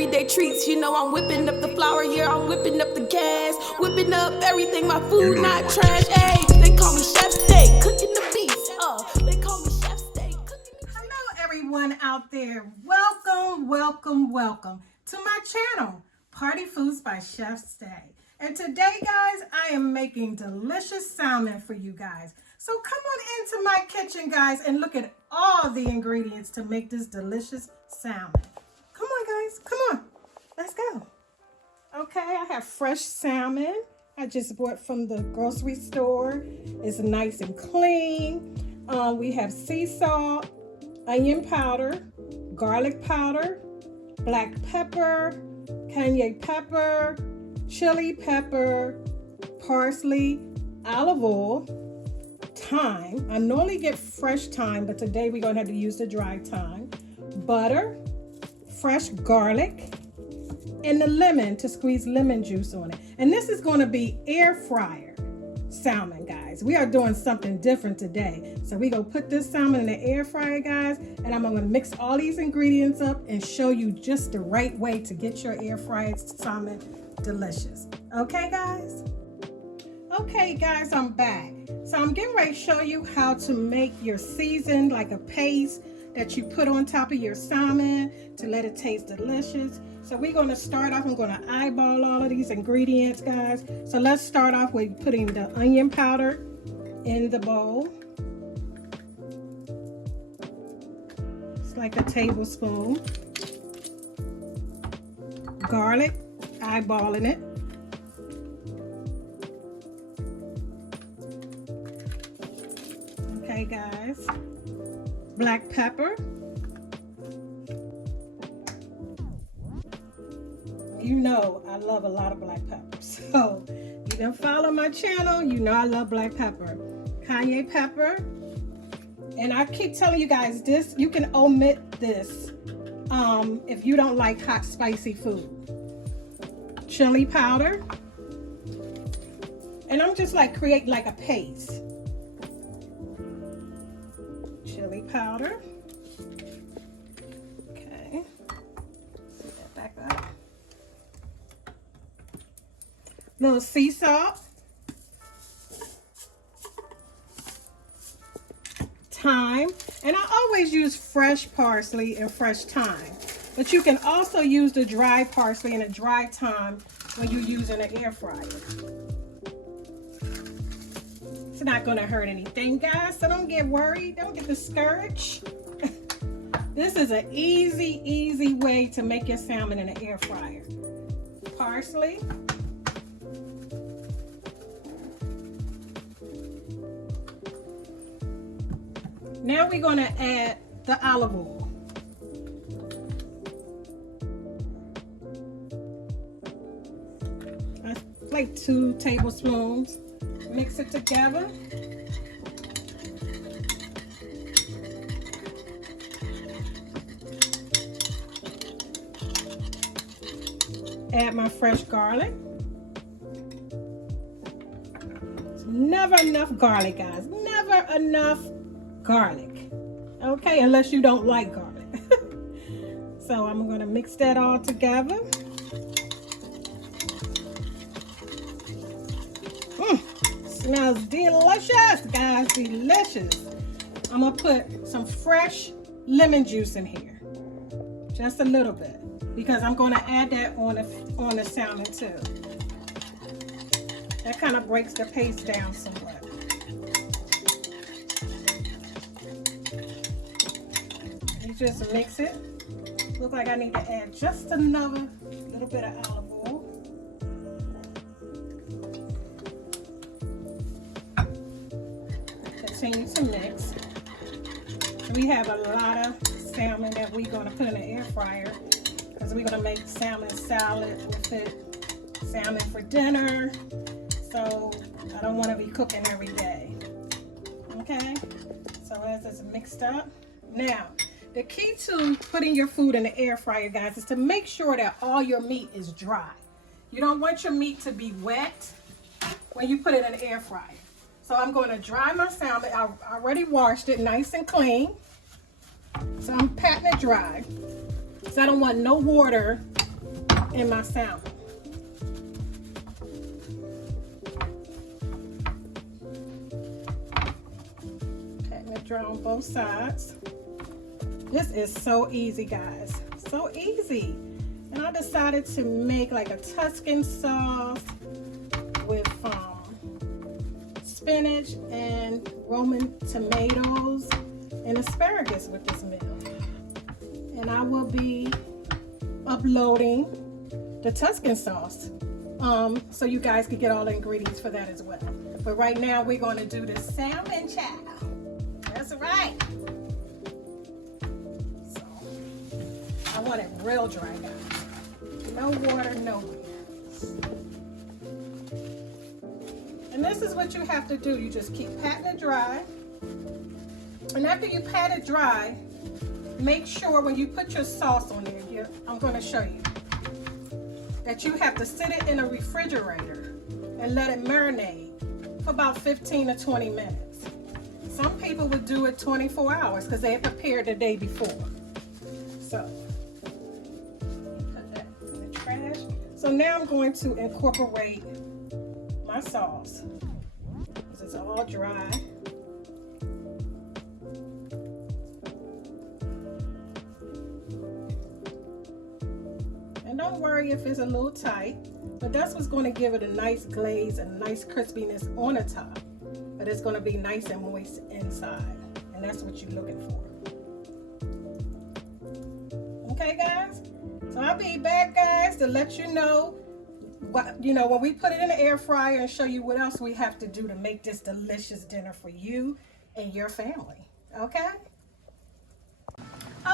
everyday treats. You know I'm whipping up the flour, yeah, I'm whipping up the gas, whipping up everything, my food not trash. Hey, they call me Chef Steak, cooking the beef. They call me Chef Steak, cooking the beef. Hello everyone out there. Welcome, welcome, welcome to my channel, Party Foods by Chef Steak. And today, guys, I am making delicious salmon for you guys. So come on into my kitchen, guys, and look at all the ingredients to make this delicious salmon. Come on, guys. Come on. Let's go. Okay, I have fresh salmon. I just bought from the grocery store. It's nice and clean. We have sea salt, onion powder, garlic powder, black pepper, cayenne pepper, chili pepper, parsley, olive oil, thyme. I normally get fresh thyme, but today we're going to have to use the dry thyme. Butter, fresh garlic, and the lemon to squeeze lemon juice on it. And this is going to be air fryer salmon, guys. We are doing something different today. So we're going to put this salmon in the air fryer, guys, and I'm going to mix all these ingredients up and show you just the right way to get your air fried salmon delicious. Okay, guys? Okay, guys, I'm back. So I'm getting ready to show you how to make your seasoned, like a paste that you put on top of your salmon to let it taste delicious. So we're going to start off, I'm going to eyeball all of these ingredients, guys. So let's start off with putting the onion powder in the bowl. It's like a tablespoon. Garlic, eyeballing it. Okay, guys. Black pepper. You know I love a lot of black pepper. So you can follow my channel, you know I love black pepper. Cayenne pepper. And I keep telling you guys this, you can omit this if you don't like hot spicy food. Chili powder. And I'm just like create like a paste. Chili powder. Okay. Set that back up. Little sea salt. Thyme. And I always use fresh parsley and fresh thyme. But you can also use the dry parsley and the dry thyme when you're using an air fryer. It's not going to hurt anything, guys, so don't get worried. Don't get discouraged. This is an easy way to make your salmon in an air fryer. Parsley. Now we're going to add the olive oil. Like 2 tablespoons. Mix it together. Add my fresh garlic. It's never enough garlic, guys. Never enough garlic. Okay, unless you don't like garlic. So I'm going to mix that all together. Smells delicious, guys, delicious. I'm gonna put some fresh lemon juice in here, just a little bit, because I'm gonna add that on the salmon too. That kind of breaks the paste down somewhat. You just mix it. Look like I need to add just another little bit of olive oil. Continue to mix. We have a lot of salmon that we're going to put in the air fryer because we're going to make salmon salad with it, salmon for dinner. So I don't want to be cooking every day. Okay, so as it's mixed up, now the key to putting your food in the air fryer, guys, is to make sure that all your meat is dry. You don't want your meat to be wet when you put it in the air fryer. So I'm going to dry my salmon. I already washed it nice and clean. So I'm patting it dry. So I don't want no water in my salmon. Patting it dry on both sides. This is so easy, guys. So easy. And I decided to make like a Tuscan sauce with spinach and Roman tomatoes and asparagus with this meal. And I will be uploading the Tuscan sauce so you guys can get all the ingredients for that as well. But right now we're going to do the salmon chow. That's right. So I want it real dry, guys. No water, no grease. And this is what you have to do. You just keep patting it dry. And after you pat it dry, make sure when you put your sauce on there, I'm going to show you, that you have to sit it in a refrigerator and let it marinate for about 15 to 20 minutes. Some people would do it 24 hours because they had prepared the day before. So, put that in the trash. So now I'm going to incorporate my sauce. This is all dry. And don't worry if it's a little tight, but that's what's going to give it a nice glaze and nice crispiness on the top. But it's going to be nice and moist inside. And that's what you're looking for. Okay, guys? So I'll be back, guys, to let you know what, when we put it in the air fryer and show you what else we have to do to make this delicious dinner for you and your family. Okay?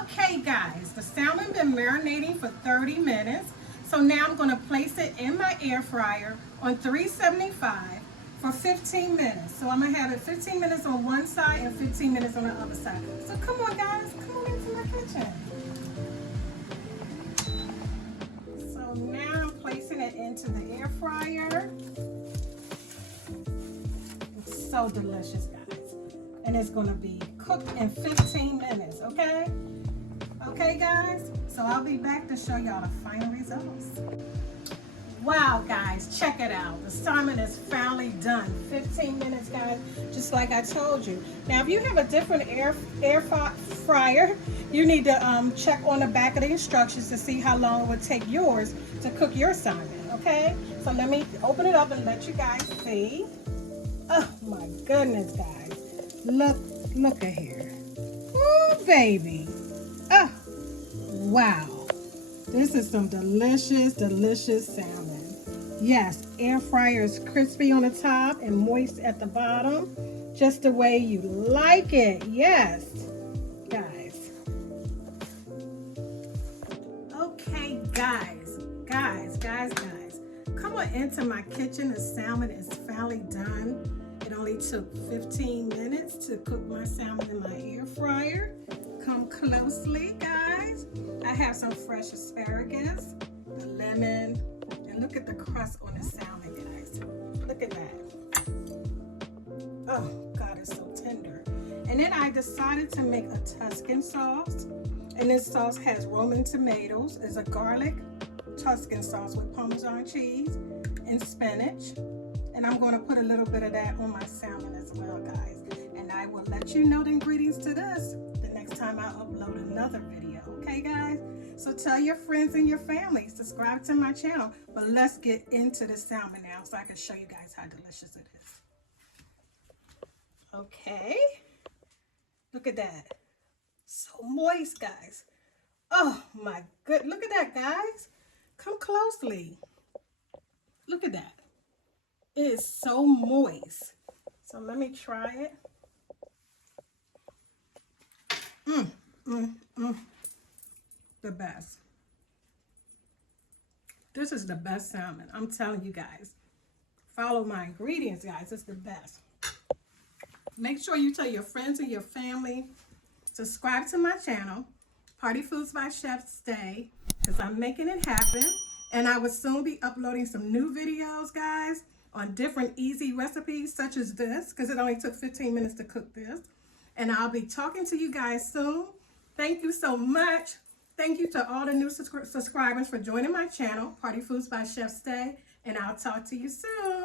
Okay, guys, the salmon been marinating for 30 minutes. So now I'm going to place it in my air fryer on 375 for 15 minutes. So I'm going to have it 15 minutes on one side and 15 minutes on the other side. So come on, guys, come on into my kitchen. So now I'm placing it into the air fryer. It's so delicious, guys. And it's going to be cooked in 15 minutes, okay? Okay, guys, so I'll be back to show y'all the final results. Wow, guys, check it out. The salmon is finally done. 15 minutes, guys, just like I told you. Now, if you have a different air fryer, you need to check on the back of the instructions to see how long it would take yours to cook your salmon, okay? So let me open it up and let you guys see. Oh, my goodness, guys. Look at here. Ooh, baby. Oh, wow. This is some delicious, delicious salmon. Yes, air fryer is crispy on the top and moist at the bottom. Just the way you like it. Yes, guys. Okay, guys. Come on into my kitchen. The salmon is finally done. It only took 15 minutes to cook my salmon in my air fryer. Come closely, guys. I have some fresh asparagus, the lemon, and look at the crust on the salmon, guys. Look at that. Oh, God, it's so tender. And then I decided to make a Tuscan sauce. And this sauce has Roman tomatoes. It's a garlic Tuscan sauce with Parmesan cheese and spinach. And I'm going to put a little bit of that on my salmon as well, guys. And I will let you know the ingredients to this the next time I upload another video. Okay, guys? So tell your friends and your family, subscribe to my channel. But let's get into the salmon now so I can show you guys how delicious it is. Okay. Look at that. So moist, guys. Oh, my good. Look at that, guys. Come closely. Look at that. It is so moist. So let me try it. The best. This is the best salmon. I'm telling you guys. Follow my ingredients, guys. It's the best. Make sure you tell your friends and your family. Subscribe to my channel, Party Foods by Chef Stay, because I'm making it happen. And I will soon be uploading some new videos, guys, on different easy recipes such as this, because it only took 15 minutes to cook this. And I'll be talking to you guys soon. Thank you so much. Thank you to all the new subscribers for joining my channel, Party Foods by Chef Stay, and I'll talk to you soon.